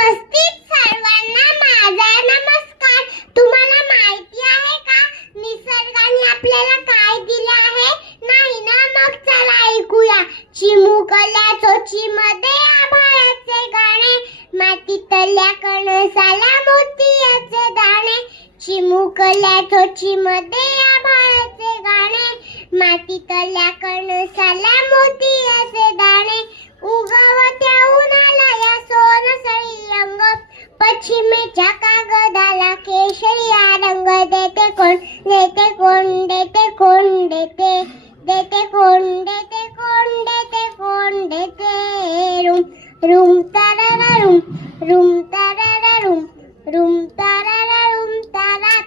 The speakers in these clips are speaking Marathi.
उपस्थित सर्वांना माझा नमस्कार. तुम्हाला माहिती आहे का निसर्गाने आपल्याला काय दिले आहे? नाही ना? मग चला ऐकूया. चिमुकल्या चोचीमध्ये आभाळाचे गाणे, मातीतल्या कणसाला मोतियाचे दाणे. चिमुकल्या चोचीमध्ये आभाळाचे गाणे, मातीतल्या कणसाला मोतियाचे दाणे. उगवत्या उन्हाला या सोनसळी अंग, पश्चिमेच्या कागदाला केशरिया रंग. देते कोण, देते कोण, देते कोण, देते देते कोण, देते कोण, देते कोण, देते. रुम रुम तारारा रुम, रुम तारारा रुम, रुम तारारा रुम तारा.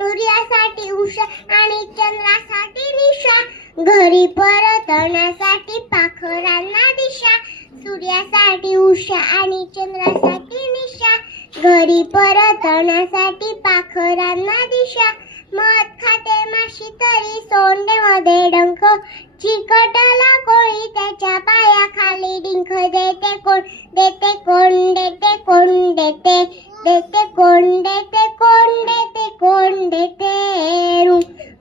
सूर्यासाठी उषा आणि चंद्रासाठी निशा, घरी परतण्यासाठी पाखरांना दिशा. सूर्यासाठी उषा आणि चंद्रासाठी निशा, घरी परतण्यासाठी पाखरांना दिशा. मध खाते माशी तरी सोंडेमध्ये डंख, चिकटला कोळी त्याच्या पायाखाली डिंख. देते कोण, देते कोण, देते कोण, देते देते कोण, देते कोण, देते कोण, देते. रुम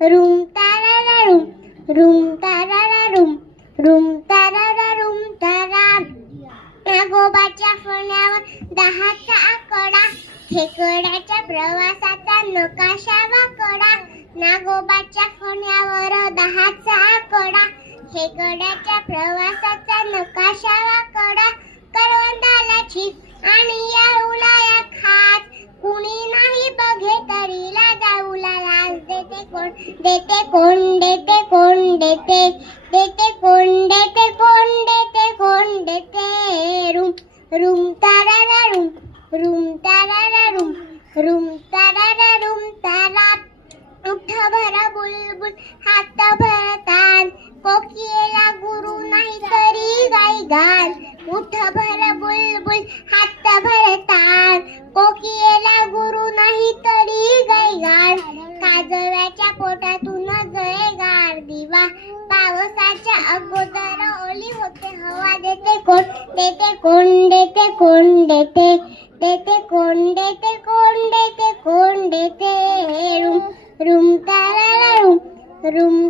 रुम तारारा रुम, रुम तारारा रुम, रुम तारारा रुम तारा. नागोबाच्या फण्यावर 10चा आकडा, खेकड्याच्या प्रवासाचा नकाशा वाकडा. नागोबाच्या फण्यावर 10चा आकडा, खेकड्याच्या प्रवासाचा नकाशा वाकडा. करवंदाला चीक आणि याळूला या खास, कुणी नाही बघे तरी लाजाळूला लाज. देते कोण, देते कोण, देते कोण, देते देते कोण, देते कोण, देते कोण, देते. रुम रुम तारारा रुम, रुम तारारा रुम, रुम तारारा रुम तारा. उठ भरा बुलबुल हात भर तान, कोकिलेला गुरु नाही तरी गाई गान. उठ भर बुलबुल हात भर तान, कोकिलेला गुरु नाही तरी गाई गान. काजव्याच्या पोटातून जळेगार दिवा, पावसाच्या अगोदर ओली होते हवा. देते कोण, देते कोण, देते कोण, देते देते कोण, देते कोण, देते कोण, देते. रुम रुम तारारा रुम, रुम